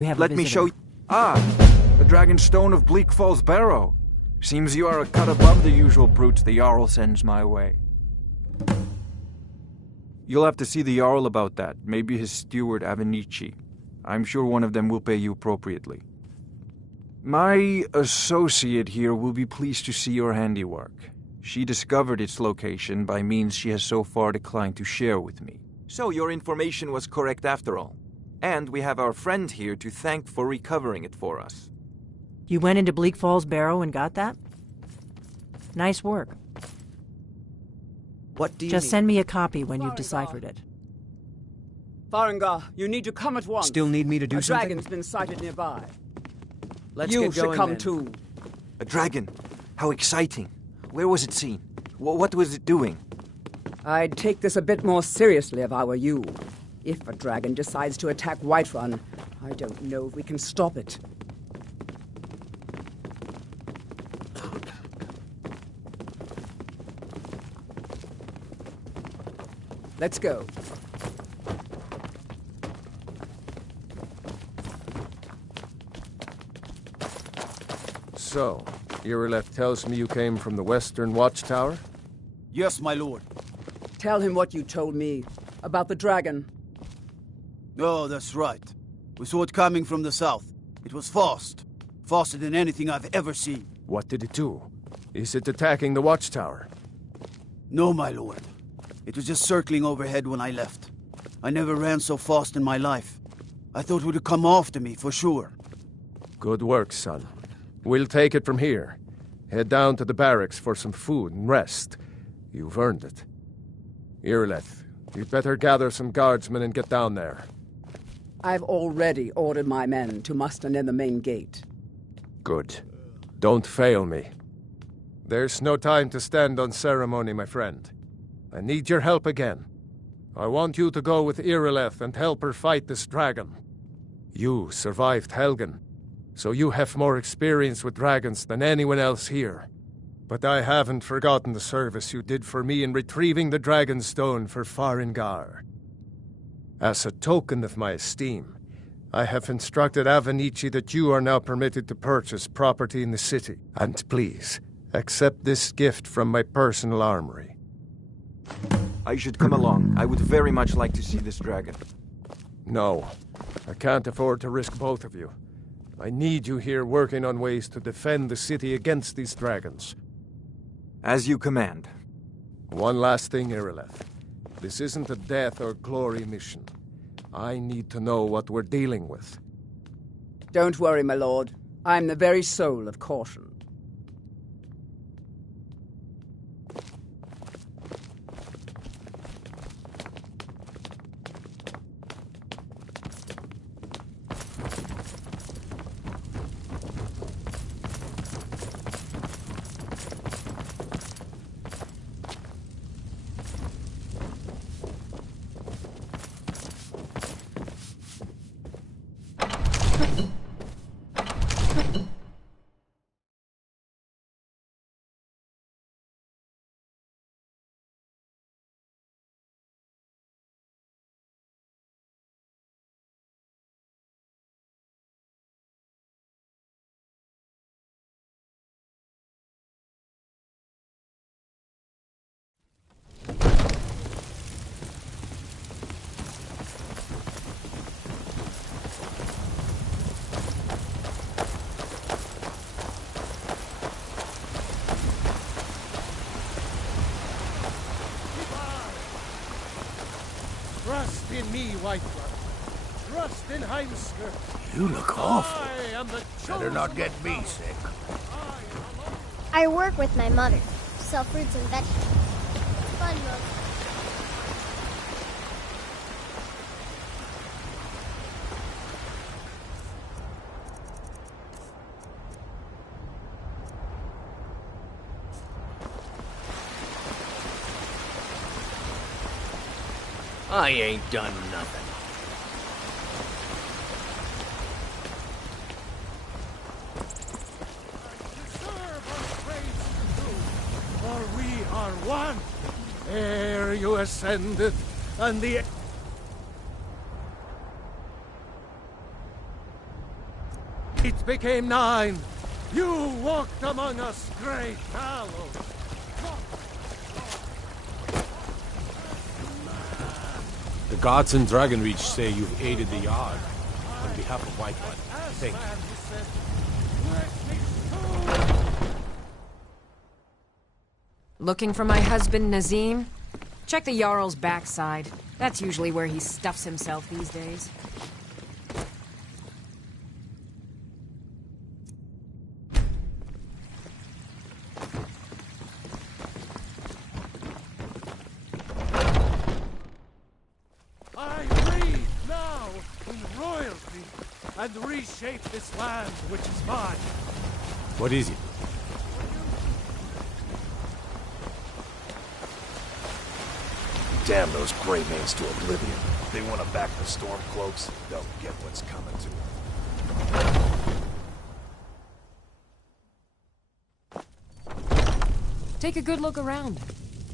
We have Let a me visitor. show you. Ah, the Dragon Stone of Bleak Falls Barrow. Seems you are a cut above the usual brutes the Jarl sends my way. You'll have to see the Jarl about that. Maybe his steward Avenici. I'm sure one of them will pay you appropriately. My associate here will be pleased to see your handiwork. She discovered its location by means she has so far declined to share with me. So your information was correct after all. And we have our friend here to thank for recovering it for us. You went into Bleak Falls Barrow and got that? Nice work. What do you Just mean? send me a copy when you've deciphered it. Farengar, you need to come at once. Still need me to do a something? dragon's been sighted nearby. Let's you get should going, come then. too. A dragon? How exciting. Where was it seen? What was it doing? I'd take this a bit more seriously if I were you. If a dragon decides to attack Whiterun, I don't know if we can stop it. Let's go. So, Irileth tells me you came from the Western Watchtower? Yes, my lord. Tell him what you told me about the dragon. Oh, that's right. We saw it coming from the south. It was fast. Faster than anything I've ever seen. What did it do? Is it attacking the Watchtower? No, my lord. It was just circling overhead when I left. I never ran so fast in my life. I thought it would come after me, for sure. Good work, son. We'll take it from here. Head down to the barracks for some food and rest. You've earned it. Irileth, you'd better gather some guardsmen and get down there. I've already ordered my men to muster near the main gate. Good. Don't fail me. There's no time to stand on ceremony, my friend. I need your help again. I want you to go with Irileth and help her fight this dragon. You survived Helgen, so you have more experience with dragons than anyone else here. But I haven't forgotten the service you did for me in retrieving the Dragon Stone for Farengar. As a token of my esteem, I have instructed Avenici that you are now permitted to purchase property in the city. And please, accept this gift from my personal armory. I should come along. I would very much like to see this dragon. No, I can't afford to risk both of you. I need you here working on ways to defend the city against these dragons. As you command. One last thing, Irileth. This isn't a death or glory mission. I need to know what we're dealing with. Don't worry, my lord. I'm the very soul of caution. Trust in me, Whiterun. Trust in Heimskr. You look awful. I am the Better not get me sick. I work with my mother. Sell fruits and vegetables. Fun most. I ain't done nothing. For we are one. Ere you ascendeth, and the... It became 9. You walked among us, great Talos. The gods in Dragonreach say you've aided the Yard on behalf of Whiterun. Thank you. Looking for my husband, Nazim? Check the Jarl's backside. That's usually where he stuffs himself these days. I breathe now in royalty and reshape this land which is mine. What is it? Damn those Grey Manes to oblivion. If they want to back the Stormcloaks, they'll get what's coming to them. Take a good look around.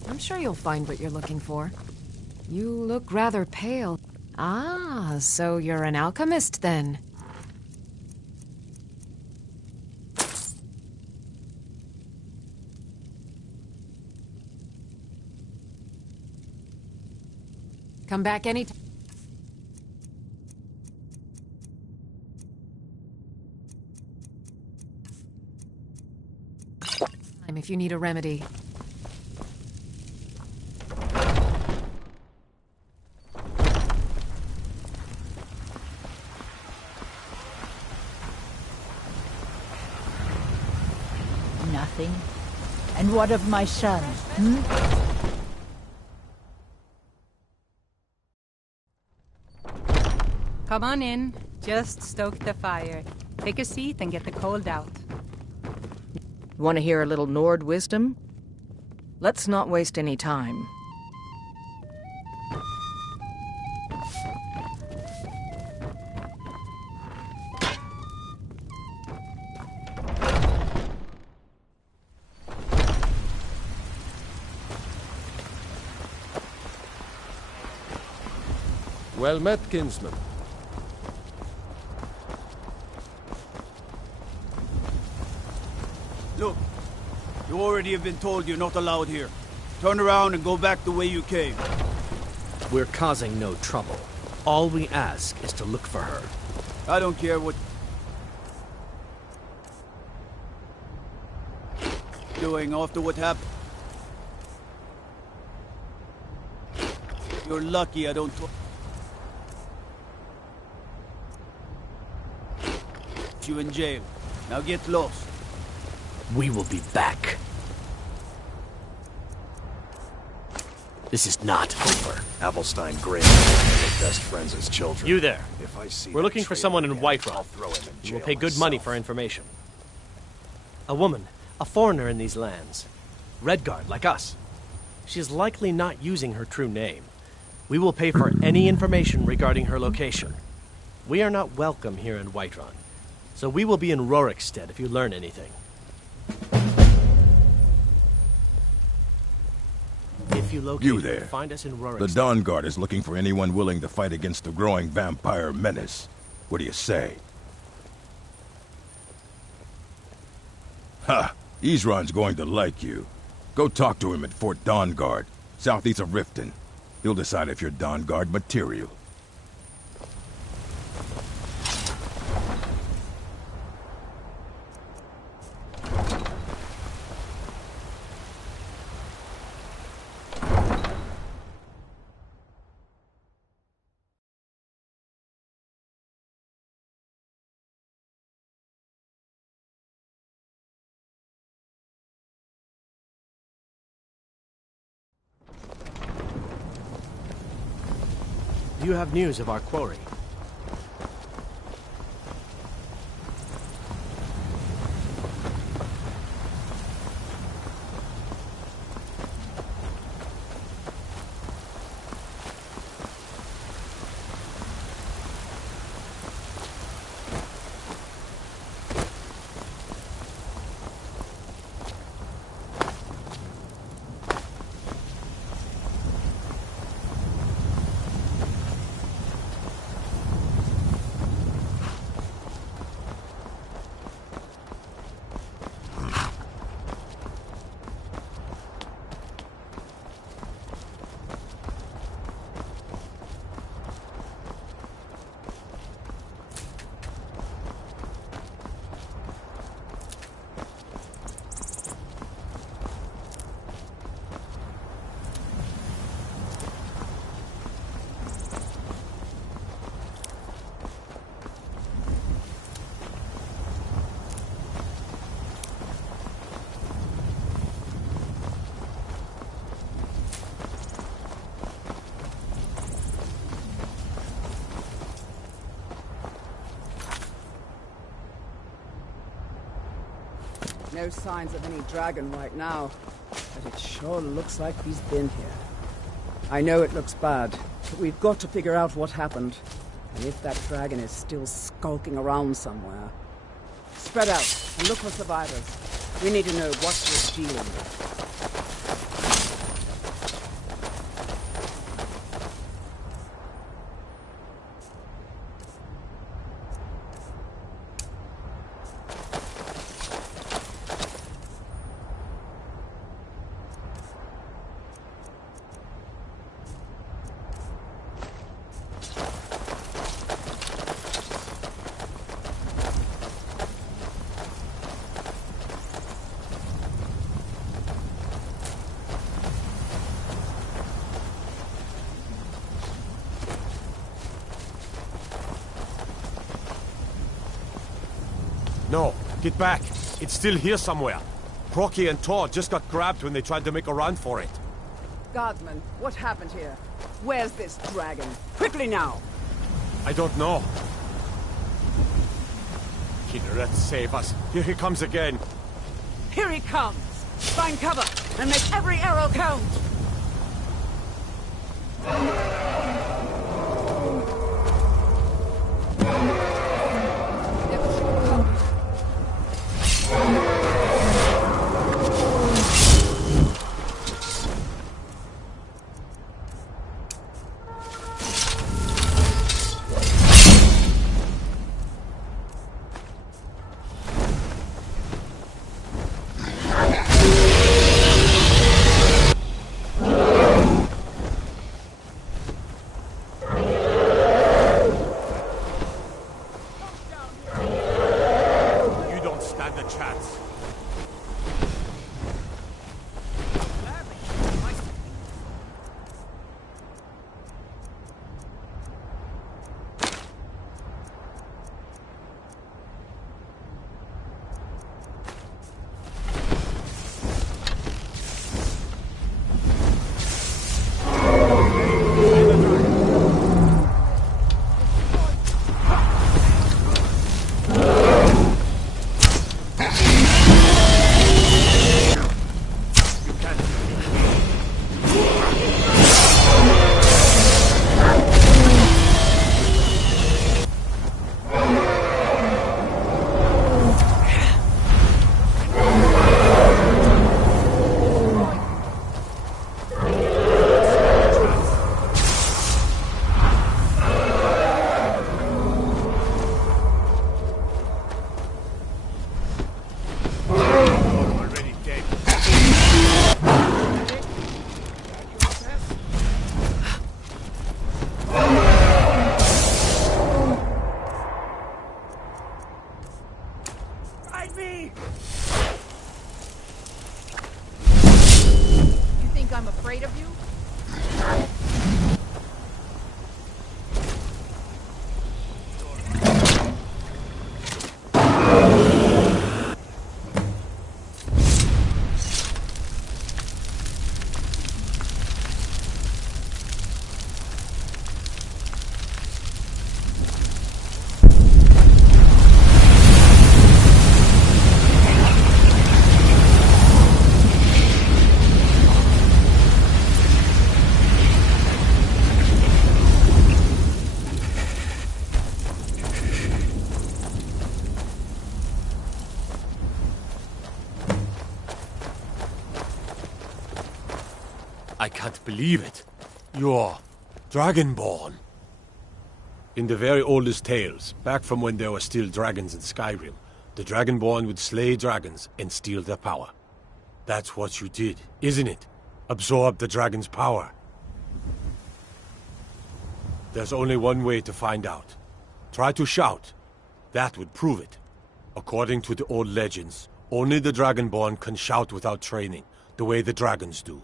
I'm sure you'll find what you're looking for. You look rather pale. Ah, so you're an alchemist then. Come back anytime. If you need a remedy. Nothing. And what of my son? Come on in. Just stoke the fire. Take a seat and get the cold out. Want to hear a little Nord wisdom? Let's not waste any time. Well met, kinsman. Look, you already have been told you're not allowed here. Turn around and go back the way you came. We're causing no trouble. All we ask is to look for her. I don't care what... doing after what happened. You're lucky I don't... you in jail. Now get lost. We will be back. This is not over. Appelstein Grey are the best friends as children. You there. If I see We're that looking for traitor someone in again, Whiterun. I'll throw him in We jail will pay good money myself. for information. A woman, a foreigner in these lands. Redguard, like us. She is likely not using her true name. We will pay for any information regarding her location. We are not welcome here in Whiterun, so we will be in Rorikstead if you learn anything. If you locate You her, there. find us in The Rorikstead. Dawn Guard is looking for anyone willing to fight against the growing vampire menace. What do you say? Ha! Isran's going to like you. Go talk to him at Fort Dawn Guard, southeast of Riften. He'll decide if you're Dawn Guard material. Do you have news of our quarry? No signs of any dragon right now, but it sure looks like he's been here. I know it looks bad, but we've got to figure out what happened. And if that dragon is still skulking around somewhere. Spread out and look for survivors. We need to know what we're dealing with. No, get back. It's still here somewhere. Crocky and Todd just got grabbed when they tried to make a run for it. Guardsman, what happened here? Where's this dragon? Quickly now! I don't know. Kinneret, save us. Here he comes again. Here he comes! Find cover and make every arrow count! I'm afraid of you? I can't believe it. You're Dragonborn. In the very oldest tales, back from when there were still dragons in Skyrim, the Dragonborn would slay dragons and steal their power. That's what you did, isn't it? Absorb the dragon's power. There's only one way to find out. Try to shout. That would prove it. According to the old legends, only the Dragonborn can shout without training, the way the dragons do.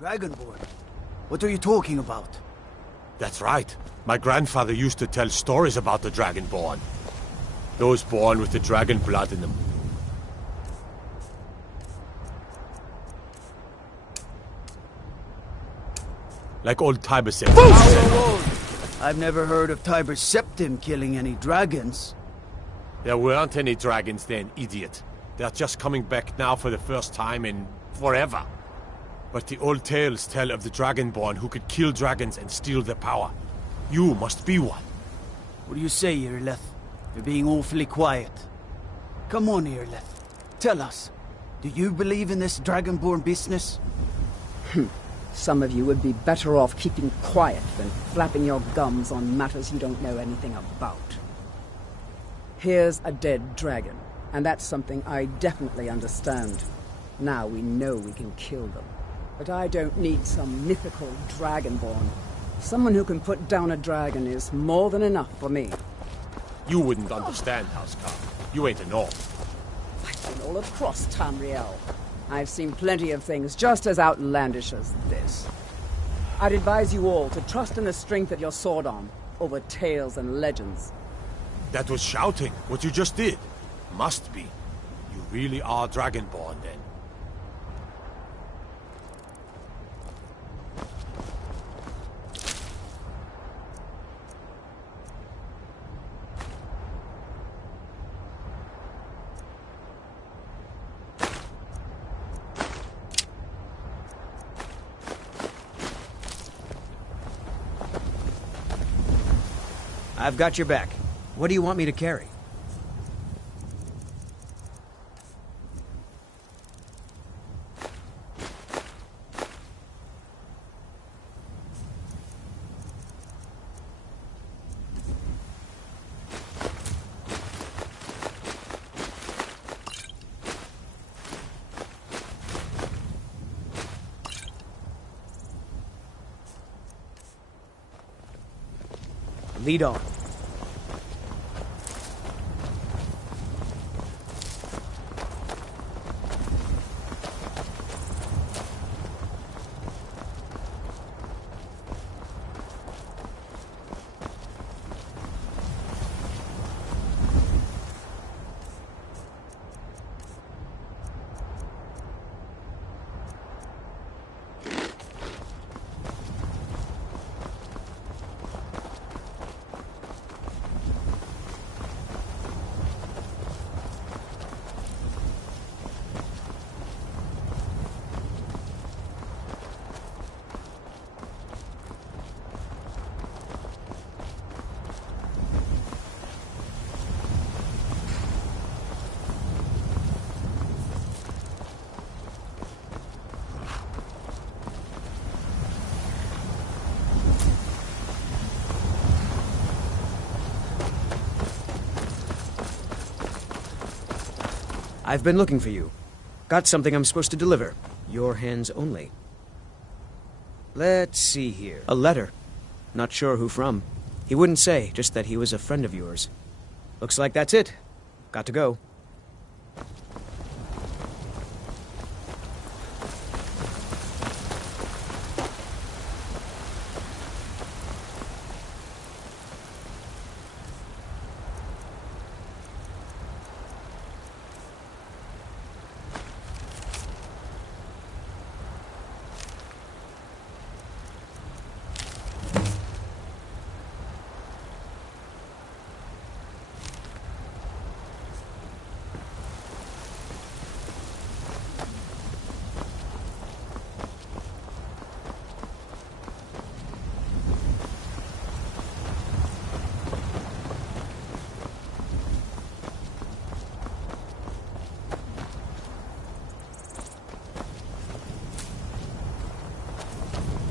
Dragonborn? What are you talking about? That's right. My grandfather used to tell stories about the Dragonborn. Those born with the dragon blood in them. Like old Tiber said. I've never heard of Tiber Septim killing any dragons. There weren't any dragons then, idiot. They're just coming back now for the first time in forever. But the old tales tell of the Dragonborn who could kill dragons and steal their power. You must be one. What do you say, Irileth? You're being awfully quiet. Come on, Irileth. Tell us. Do you believe in this Dragonborn business? Some of you would be better off keeping quiet than flapping your gums on matters you don't know anything about. Here's a dead dragon, and that's something I definitely understand. Now we know we can kill them. But I don't need some mythical Dragonborn. Someone who can put down a dragon is more than enough for me. You wouldn't understand, Housecarl. You ain't an orc. I've been all across Tamriel. I've seen plenty of things just as outlandish as this. I'd advise you all to trust in the strength of your sword arm over tales and legends. That was shouting, what you just did. Must be. You really are Dragonborn, then. I've got your back. What do you want me to carry? Lead on. I've been looking for you. Got something I'm supposed to deliver. Your hands only. Let's see here. A letter. Not sure who from. He wouldn't say, just that he was a friend of yours. Looks like that's it. Got to go.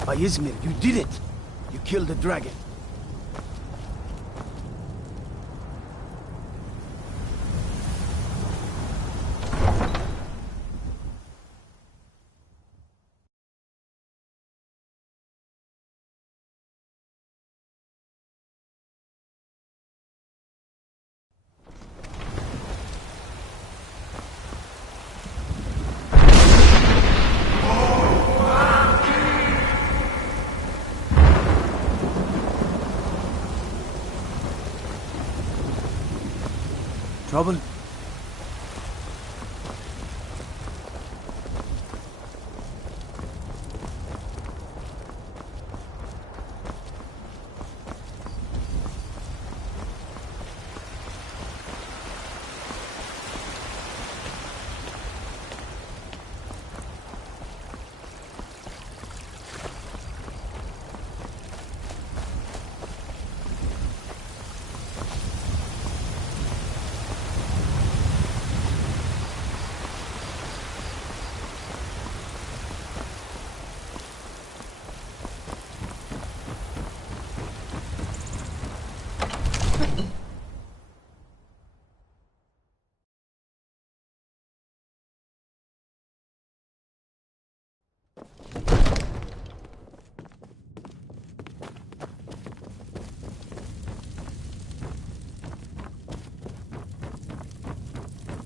By Izmir, you did it! You killed the dragon. Trouble?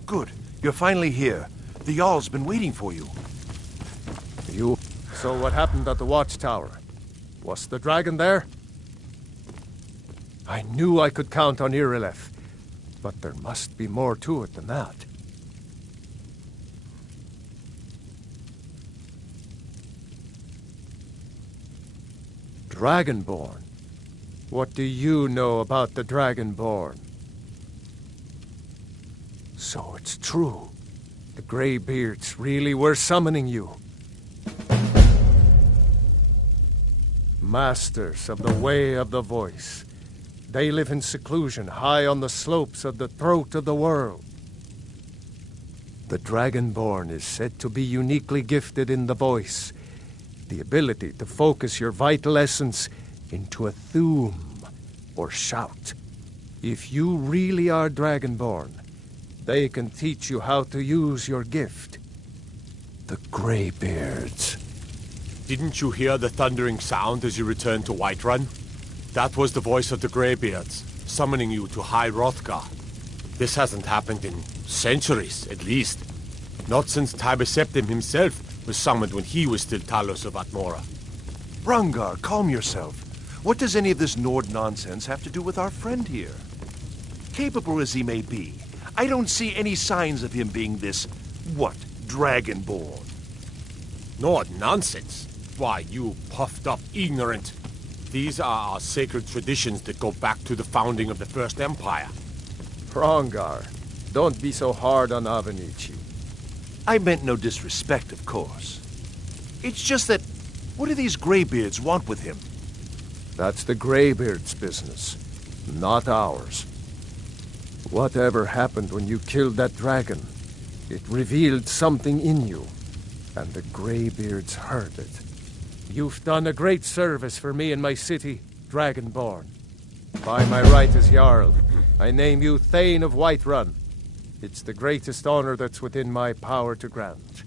Good. You're finally here. The Jarl's been waiting for you. So what happened at the watchtower? Was the dragon there? I knew I could count on Irileth, but there must be more to it than that. Dragonborn? What do you know about the Dragonborn? So it's true. The Greybeards really were summoning you. Masters of the Way of the Voice. They live in seclusion high on the slopes of the throat of the world. The Dragonborn is said to be uniquely gifted in the voice, the ability to focus your vital essence into a thume or shout. If you really are Dragonborn, they can teach you how to use your gift. The Greybeards. Didn't you hear the thundering sound as you returned to Whiterun? That was the voice of the Greybeards, summoning you to High Hrothgar. This hasn't happened in centuries, at least. Not since Tiber Septim himself was summoned when he was still Talos of Atmora. Rangar, calm yourself. What does any of this Nord nonsense have to do with our friend here? Capable as he may be, I don't see any signs of him being this, Dragonborn? Nord nonsense? Why, you puffed up ignorant. These are our sacred traditions that go back to the founding of the First Empire. Rangar, don't be so hard on Avenici. I meant no disrespect, of course. It's just that, what do these Greybeards want with him? That's the Greybeards' business, not ours. Whatever happened when you killed that dragon, it revealed something in you, and the Greybeards heard it. You've done a great service for me and my city, Dragonborn. By my right as Jarl, I name you Thane of Whiterun. It's the greatest honor that's within my power to grant.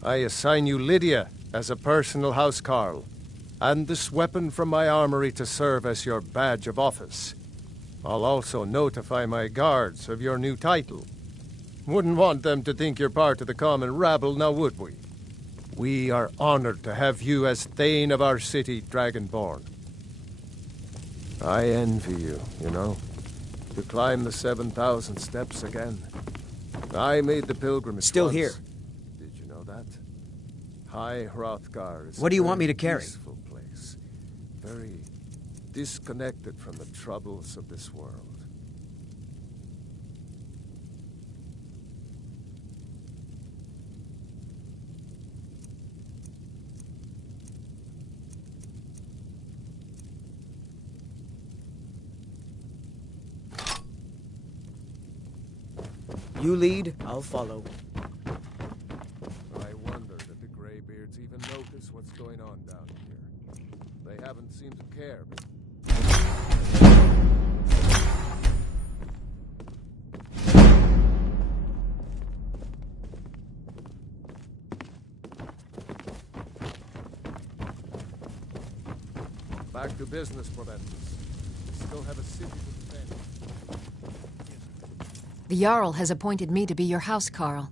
I assign you Lydia as a personal housecarl, and this weapon from my armory to serve as your badge of office. I'll also notify my guards of your new title. Wouldn't want them to think you're part of the common rabble, now would we? We are honored to have you as Thane of our city, Dragonborn. I envy you, you know, to climb the 7,000 steps again. I made the pilgrimage Still once. here. Did you know that? High Hrothgar is What do you want me to a carry? peaceful place. Very disconnected from the troubles of this world. You lead, I'll follow. I wonder that the Greybeards even notice what's going on down here. They haven't seemed to care, but... Back to business, Proventus. We still have a city to defend. The Jarl has appointed me to be your housecarl.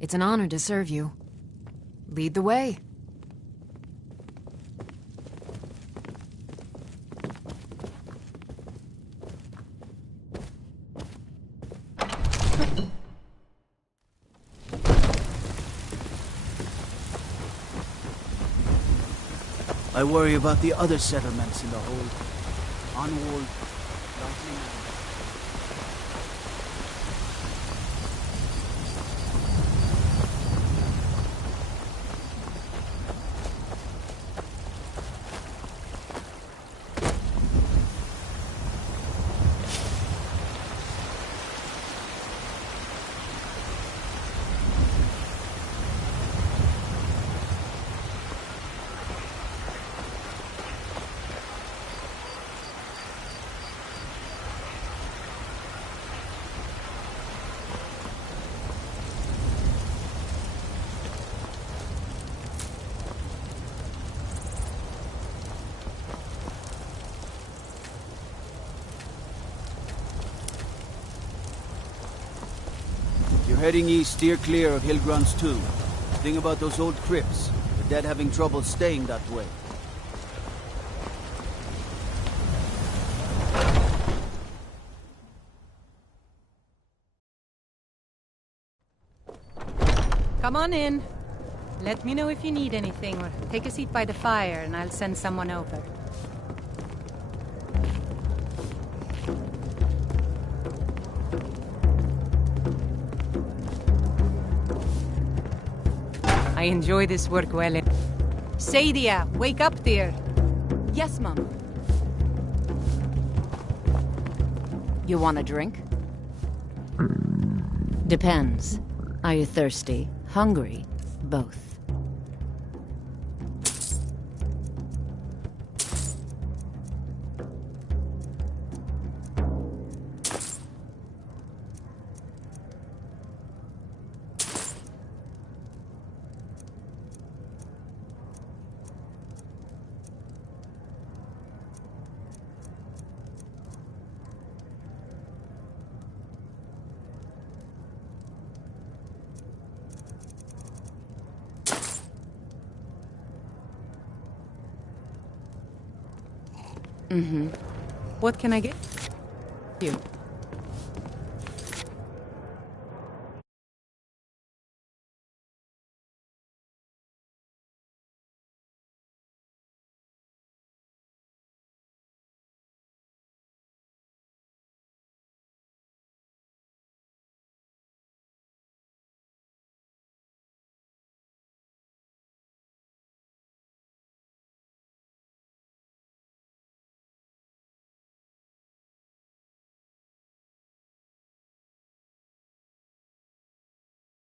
It's an honor to serve you. Lead the way. I worry about the other settlements in the hold. Onward, lightning. heading east, steer clear of Hilgrun's tomb. Thing about those old crypts, the dead having trouble staying that way. Come on in. Let me know if you need anything, or take a seat by the fire and I'll send someone over. I enjoy this work well. Sadia, wake up there. Yes, Mom. You want a drink? Depends. Are you thirsty? Hungry? Both. What can I get you?